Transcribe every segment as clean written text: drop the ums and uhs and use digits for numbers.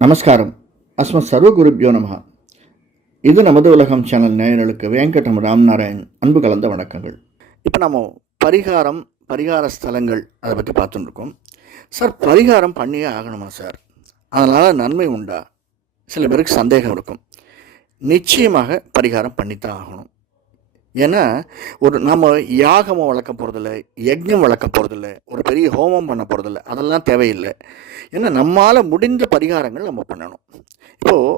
நமஸ்காரம். அஸ்மத் சர்வ குருப்யோ நமஹா. இது நமது உலகம் சேனல் நேயர்களுக்கு வெங்கடம் ராம்நாராயண் அன்பு கலந்த வணக்கங்கள். இப்போ நம்ம பரிகார ஸ்தலங்கள் அதை பற்றி பார்த்துட்டு இருக்கோம். சார், பரிகாரம் பண்ணியே ஆகணுமா சார்? அதனால் நன்மை உண்டா? சில பேருக்கு சந்தேகம் இருக்கும். நிச்சயமாக பரிகாரம் பண்ணித்தான் ஆகணும். ஏன்னா நம்ம யாகமும் வளர்க்க போகிறதில்ல, யஜ்ஞம் வளர்க்க போகிறதில்ல, ஒரு பெரிய ஹோமம் பண்ண போகிறதில்ல, அதெல்லாம் தேவையில்லை. ஏன்னா நம்மால் முடிந்த பரிகாரங்கள் நம்ம பண்ணணும். இப்போது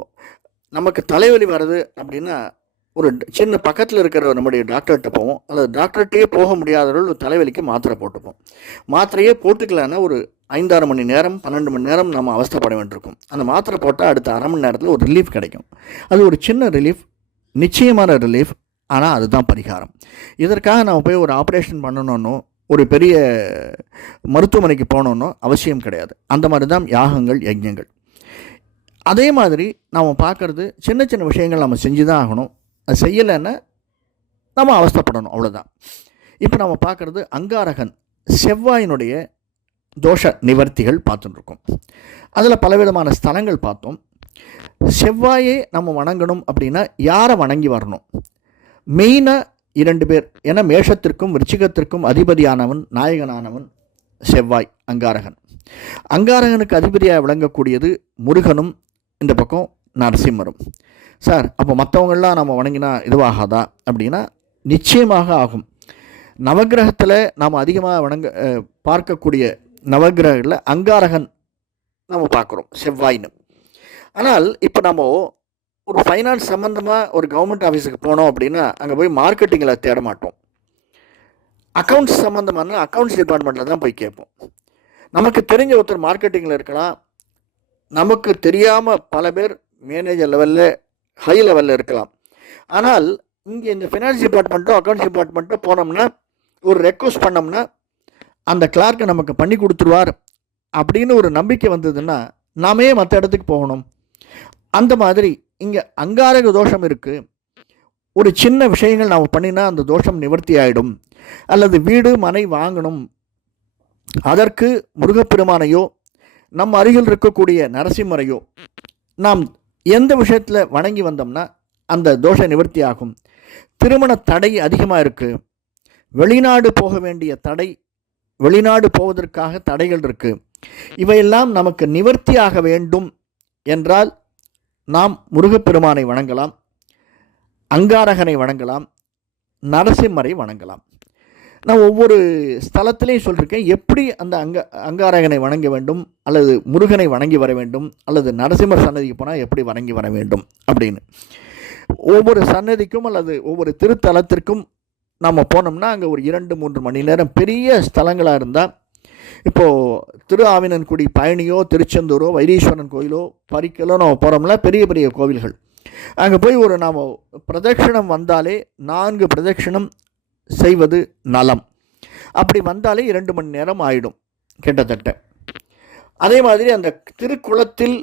நமக்கு தலைவலி வருது அப்படின்னா ஒரு சின்ன பக்கத்தில் இருக்கிற நம்முடைய டாக்டர்கிட்ட போவோம், அல்லது டாக்டர்கிட்டே போக முடியாதவர்கள் தலைவலிக்கு மாத்திரை போட்டுப்போம். மாத்திரையே போட்டுக்கலான்னா ஒரு 5-6 மணி நேரம் 12 மணி நேரம் நம்ம அவஸ்தைப்பட வேண்டியிருக்கும். அந்த மாத்திரை போட்டால் அடுத்த அரை மணி நேரத்தில் ஒரு ரிலீஃப் கிடைக்கும். அது ஒரு சின்ன ரிலீஃப், நிச்சயமான ரிலீஃப். ஆனால் அதுதான் பரிகாரம். இதற்காக நம்ம போய் ஒரு ஆப்ரேஷன் பண்ணணுன்னோ ஒரு பெரிய மருத்துவமனைக்கு போகணுன்னோ அவசியம் கிடையாது. அந்த மாதிரி தான் யாகங்கள், யஜ்ஞங்கள். அதே மாதிரி நாம் பார்க்குறது சின்ன சின்ன விஷயங்கள் நம்ம செஞ்சு தான் ஆகணும். அது செய்யலைன்னா நம்ம அவஸ்தைப்படணும், அவ்வளோதான். இப்போ நம்ம பார்க்குறது அங்காரகன், செவ்வாயினுடைய தோஷ நிவர்த்திகள் பார்த்துட்டுருக்கோம். அதில் பலவிதமான ஸ்தலங்கள் பார்த்தோம். செவ்வாயே நம்ம வணங்கணும் அப்படின்னா யாரை வணங்கி வரணும்? மெயினாக 2 பேர். ஏன்னா மேஷத்திற்கும் விருச்சிகத்திற்கும் அதிபதியானவன், நாயகனானவன் செவ்வாய், அங்காரகன். அங்காரகனுக்கு அதிபதியாக விளங்கக்கூடியது முருகனும், இந்த பக்கம் நரசிம்மரும். சார், அப்போ மற்றவங்கள்லாம் நம்ம வணங்கினா இதுவாகாதா அப்படின்னா நிச்சயமாக ஆகும். நவகிரகத்தில் நாம் அதிகமாக பார்க்கக்கூடிய நவகிரகங்களில் அங்காரகன் நம்ம பார்க்குறோம், செவ்வாயின்னு. ஆனால் இப்போ நம்ம ஒரு ஃபைனான்ஸ் சம்மந்தமாக ஒரு கவர்மெண்ட் ஆஃபீஸுக்கு போனோம் அப்படின்னா அங்கே போய் மார்க்கெட்டிங்கில் தேட மாட்டோம். அக்கௌண்ட்ஸ் சம்மந்தமான அக்கௌண்ட்ஸ் டிபார்ட்மெண்ட்டில் தான் போய் கேட்போம். நமக்கு தெரிஞ்ச ஒருத்தர் மார்க்கெட்டிங்கில் இருக்கலாம், நமக்கு தெரியாமல் பல பேர் மேனேஜர் லெவலில், ஹை லெவலில் இருக்கலாம். ஆனால் இங்கே இந்த ஃபினான்ஸ் டிபார்ட்மெண்ட்டோ அக்கௌண்ட்ஸ் டிபார்ட்மெண்ட்டோ போனோம்னா ஒரு ரெக்வஸ்ட் பண்ணோம்னா அந்த கிளார்க்கை நமக்கு பண்ணி கொடுத்துருவார் அப்படின்னு ஒரு நம்பிக்கை வந்ததுன்னா நாமே மற்ற இடத்துக்கு போகணும். அந்த மாதிரி இங்கே அங்காரக தோஷம் இருக்குது. ஒரு சின்ன விஷயங்கள் நாம் பண்ணினா அந்த தோஷம் நிவர்த்தி ஆகிடும். அல்லது வீடு மனை வாங்கணும், அதற்கு முருகப்பெருமானையோ நம் அருகில் இருக்கக்கூடிய நரசிம்மரையோ நாம் எந்த விஷயத்தில் வணங்கி வந்தோம்னா அந்த தோஷ நிவர்த்தி ஆகும். திருமண தடை அதிகமாக இருக்குது, வெளிநாடு போக வேண்டிய தடை, வெளிநாடு போவதற்காக தடைகள் இருக்குது. இவையெல்லாம் நமக்கு நிவர்த்தி ஆக வேண்டும் என்றால் நாம் முருகப்பெருமானை வணங்கலாம், அங்காரகனை வணங்கலாம், நரசிம்மரை வணங்கலாம். நான் ஒவ்வொரு ஸ்தலத்திலையும் சொல்லியிருக்கேன் எப்படி அந்த அங்காரகனை வணங்க வேண்டும், அல்லது முருகனை வணங்கி வர வேண்டும், அல்லது நரசிம்மர் சன்னதிக்கு போனால் எப்படி வணங்கி வர வேண்டும் அப்படின்னு. ஒவ்வொரு சன்னதிக்கும் அல்லது ஒவ்வொரு திருத்தலத்திற்கும் நம்ம போனோம்னா அங்கே ஒரு 2-3 மணி நேரம் பெரிய ஸ்தலங்களாக இருந்தால், இப்போது திரு ஆவினன்குடி பழனியோ திருச்செந்தூரோ வைத்தீஸ்வரன் கோயிலோ பரிக்கலோ நம்ம போகிறோம்னா பெரிய பெரிய கோவில்கள். அங்கே போய் ஒரு நாம் பிரதட்சிணம் வந்தாலே 4 பிரதட்சிணம் செய்வது நலம். அப்படி வந்தாலே 2 மணி நேரம் ஆகிடும் கிட்டத்தட்ட. அதே மாதிரி அந்த திருக்குளத்தில்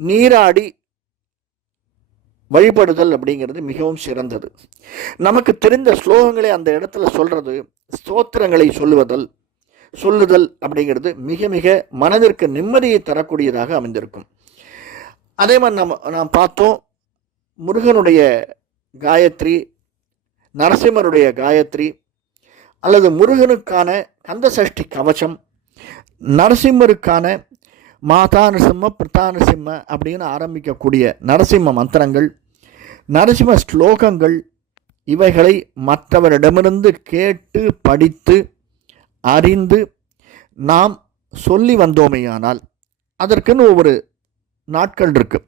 நீராடி வழிபடுதல் அப்படிங்கிறது மிகவும் சிறந்தது. நமக்கு தெரிந்த ஸ்லோகங்களை அந்த இடத்துல சொல்கிறது, ஸ்தோத்திரங்களை சொல்லுதல் அப்படிங்கிறது மிக மிக மனதிற்கு நிம்மதியை தரக்கூடியதாக அமைந்திருக்கும். அதே மாதிரி நாம் பார்த்தோம், முருகனுடைய காயத்ரி, நரசிம்மருடைய காயத்ரி, அல்லது முருகனுக்கான கந்தசஷ்டி கவசம், நரசிம்மருக்கான மாதா நரசிம்ம பிரிதா நரசிம்ம அப்படின்னு ஆரம்பிக்கக்கூடிய நரசிம்ம மந்திரங்கள், நரசிம்ம ஸ்லோகங்கள், இவைகளை மற்றவரிடமிருந்து கேட்டு படித்து அறிந்து நாம் சொல்லி வந்தோமேயானால் அதற்குன்னு ஒவ்வொரு நாட்கள் இருக்குது.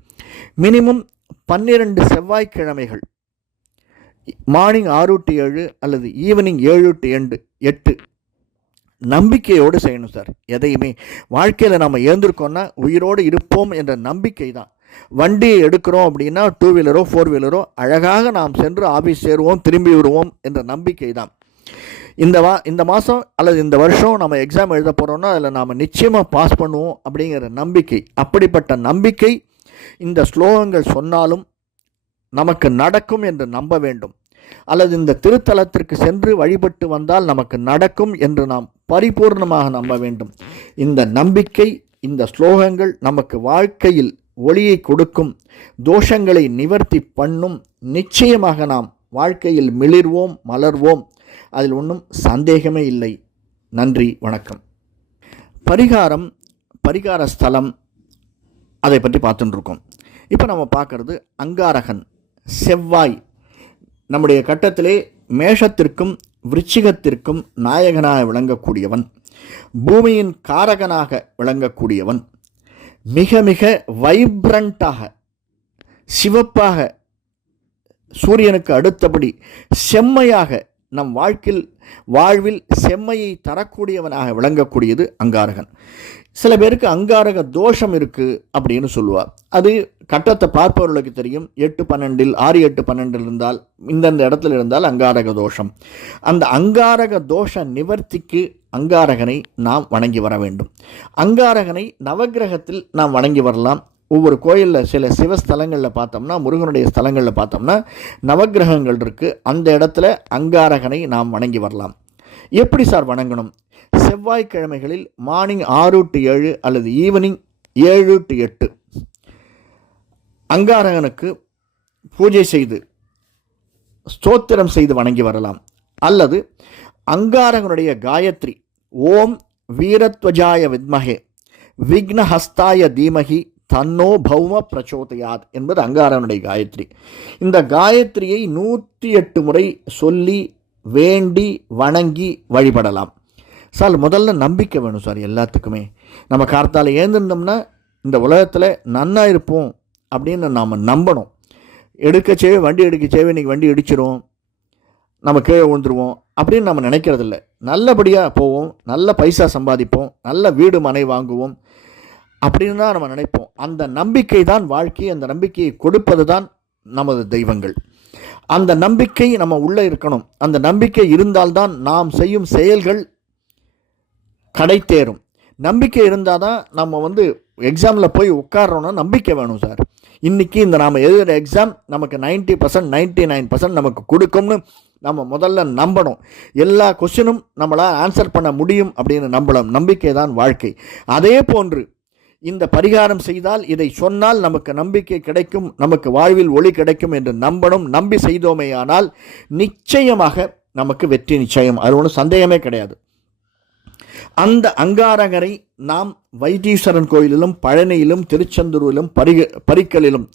மினிமம் 12 செவ்வாய்க்கிழமைகள் மார்னிங் 6 to 7 அல்லது ஈவினிங் 7 to 8 நம்பிக்கையோடு செய்யணும் சார். எதையுமே வாழ்க்கையில் நம்ம ஏந்திருக்கோன்னா உயிரோடு இருப்போம் என்ற நம்பிக்கை தான். வண்டியை எடுக்கிறோம் அப்படின்னா 2 வீலரோ 4 வீலரோ அழகாக நாம் சென்று ஆஃபீஸ் சேருவோம், திரும்பி வருவோம் என்ற நம்பிக்கை தான். இந்த மாதம் அல்லது இந்த வருஷம் நம்ம எக்ஸாம் எழுத போகிறோம்னா அதில் நாம் நிச்சயமாக பாஸ் பண்ணுவோம் அப்படிங்கிற நம்பிக்கை. அப்படிப்பட்ட நம்பிக்கை இந்த ஸ்லோகங்கள் சொன்னாலும் நமக்கு நடக்கும் என்று நம்ப வேண்டும். அல்லது இந்த திருத்தலத்திற்கு சென்று வழிபட்டு வந்தால் நமக்கு நடக்கும் என்று நாம் பரிபூர்ணமாக நம்ப வேண்டும். இந்த நம்பிக்கை, இந்த ஸ்லோகங்கள் நமக்கு வாழ்க்கையில் ஒளியை கொடுக்கும், தோஷங்களை நிவர்த்தி பண்ணும். நிச்சயமாக நாம் வாழ்க்கையில் மிளிர்வோம், மலர்வோம். அதில் ஒன்றும் சந்தேகமே இல்லை. நன்றி, வணக்கம். பரிகார ஸ்தலம் அதை பற்றி பார்த்துட்டு இருக்கோம். இப்போ நம்ம பார்க்குறது அங்காரகன், செவ்வாய். நம்முடைய கட்டத்திலே மேஷத்திற்கும் விருச்சிகத்திற்கும் நாயகனாக விளங்கக்கூடியவன், பூமியின் காரகனாக விளங்கக்கூடியவன், மிக மிக வைப்ரண்டாக, சிவப்பாக, சூரியனுக்கு அடுத்தபடி செம்மையாக நம் வாழ்வில் செம்மையை தரக்கூடியவனாக விளங்கக்கூடியது அங்காரகன். சில பேருக்கு அங்காரக தோஷம் இருக்குது அப்படின்னு சொல்லுவார். அது கட்டத்தை பார்ப்பவர்களுக்கு தெரியும். 8-12 6-8-12 இருந்தால், இந்தந்த இடத்துல இருந்தால் அங்காரக தோஷம். அந்த அங்காரக தோஷ நிவர்த்திக்கு அங்காரகனை நாம் வணங்கி வர வேண்டும். அங்காரகனை நவக்கிரகத்தில் நாம் வணங்கி வரலாம். ஒவ்வொரு கோயிலில் சில சிவஸ்தலங்களில் பார்த்தோம்னா, முருகனுடைய ஸ்தலங்களில் பார்த்தோம்னா நவக்கிரகங்கள் இருக்குது. அந்த இடத்துல அங்காரகனை நாம் வணங்கி வரலாம். எப்படி சார் வணங்கணும்? செவ்வாய்க்கிழமைகளில் மார்னிங் 6 to 7 அல்லது ஈவினிங் 7 to 8 அங்காரகனுக்கு பூஜை செய்து ஸ்தோத்திரம் செய்து வணங்கி வரலாம். அல்லது அங்காரகனுடைய காயத்ரி, ஓம் வீரத்வஜாய வித்மஹே விக்னஹஸ்தாய தீமஹி தன்னோ பௌம பிரச்சோதயாத் என்பது அங்காரகனுடைய காயத்ரி. இந்த காயத்ரியை 108 முறை சொல்லி வேண்டி வணங்கி வழிபடலாம். சார், முதல்ல நம்பிக்கை வேணும் சார் எல்லாத்துக்குமே. நம்ம கார்த்தால ஏந்திருந்தோம்னா இந்த உலகத்தில் நன்னா இருப்போம் அப்படின்னு நாம் நம்பணும். வண்டி எடுக்கச்சேவே இன்றைக்கி வண்டி இடிச்சிரும், நம்ம கீழே விழுந்துருவோம் அப்படின்னு நம்ம நினைக்கிறதில்ல. நல்லபடியாக போவோம், நல்ல பைசா சம்பாதிப்போம், நல்ல வீடு மனை வாங்குவோம் அப்படின்னு தான் நம்ம நினைப்போம். அந்த நம்பிக்கை தான் வாழ்க்கை. அந்த நம்பிக்கையை கொடுப்பது தான் நமது தெய்வங்கள். அந்த நம்பிக்கை நம்ம உள்ளே இருக்கணும். அந்த நம்பிக்கை இருந்தால்தான் நாம் செய்யும் செயல்கள் கடை தேரும். நம்பிக்கை இருந்தால் தான் நம்ம எக்ஸாமில் போய் உட்கார்றோன்னா நம்பிக்கை வேணும் சார். இன்றைக்கி இந்த நாம் எழுதுகிற எக்ஸாம் நமக்கு 90% 99% நமக்கு கொடுக்கும்னு நம்ம முதல்ல நம்பணும். எல்லா கொஸ்டினும் நம்மளால் ஆன்சர் பண்ண முடியும் அப்படின்னு நம்பலாம். நம்பிக்கை தான் வாழ்க்கை. அதே போன்று இந்த பரிகாரம் செய்தால், இதை சொன்னால் நமக்கு நம்பிக்கை கிடைக்கும், நமக்கு வாழ்வில் ஒளி கிடைக்கும் என்று நம்பணும். நம்பி செய்தோமேயானால் நிச்சயமாக நமக்கு வெற்றி நிச்சயம். அது ஒன்றும் சந்தேகமே கிடையாது. அந்த அங்காரகரை நாம் வைத்தீஸ்வரன் கோயிலிலும், பழனியிலும், திருச்செந்தூரிலும், பரிக்கலிலும்,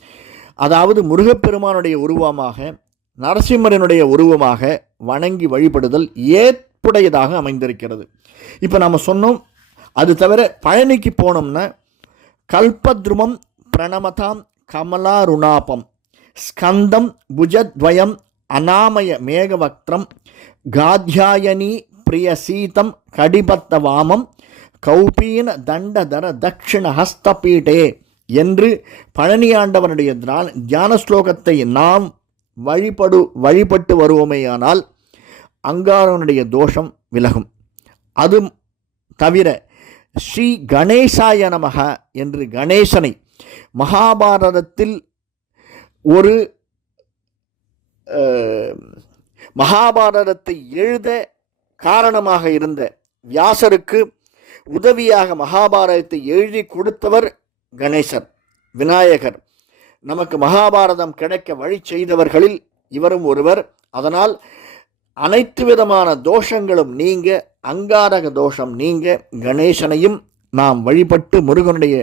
அதாவது முருகப்பெருமானுடைய உருவமாக, நரசிம்மரனுடைய உருவமாக வணங்கி வழிபடுதல் ஏற்புடையதாக அமைந்திருக்கிறது. இப்போ நம்ம சொன்னோம். அது தவிர பழனிக்கு போனோம்னா கல்பத்ருமம் பிரணமதாம் கமலாருணாபம் ஸ்கந்தம் புஜத்வயம் அநாமய மேகவக்திரம் காத்யாயனி பிரிய சீதம் கடிபத்த வாமம் கௌபீன தண்டதர தட்சிண ஹஸ்தபீட்டே என்று பழனியாண்டவனுடைய தியான ஸ்லோகத்தை நாம் வழிபட்டு வருவோமேயானால் அங்காரனுடைய தோஷம் விலகும். அது தவிர ஸ்ரீ கணேசாய நமக என்று கணேசனை மகாபாரதத்தில் ஒரு மகாபாரதத்தை எழுத காரணமாக இருந்த வியாசருக்கு உதவியாக மகாபாரதத்தை எழுதி கொடுத்தவர் கணேசர், விநாயகர். நமக்கு மகாபாரதம் கிடைக்க வழி செய்தவர்களில் இவரும் ஒருவர். அதனால் அனைத்து விதமான தோஷங்களும் நீங்க, அங்காரக தோஷம் நீங்க, கணேசனையும் நாம் வழிபட்டு, முருகனுடைய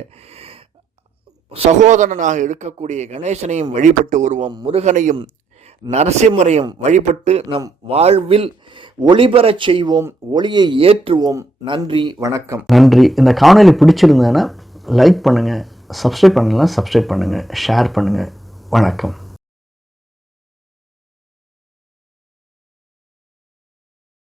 சகோதரனாக இருக்கக்கூடிய கணேசனையும் வழிபட்டு வருவோம். முருகனையும் நரசிம்மரையும் வழிபட்டு நம் வாழ்வில் ஒளிபெறச் செய்வோம், ஒளியை ஏற்றுவோம். நன்றி, வணக்கம். நன்றி. இந்த காணொளி பிடிச்சிருந்தேன்னா லைக் பண்ணுங்கள், சப்ஸ்கிரைப் பண்ணலாம் சப்ஸ்கிரைப் பண்ணுங்கள், ஷேர் பண்ணுங்கள். வணக்கம்.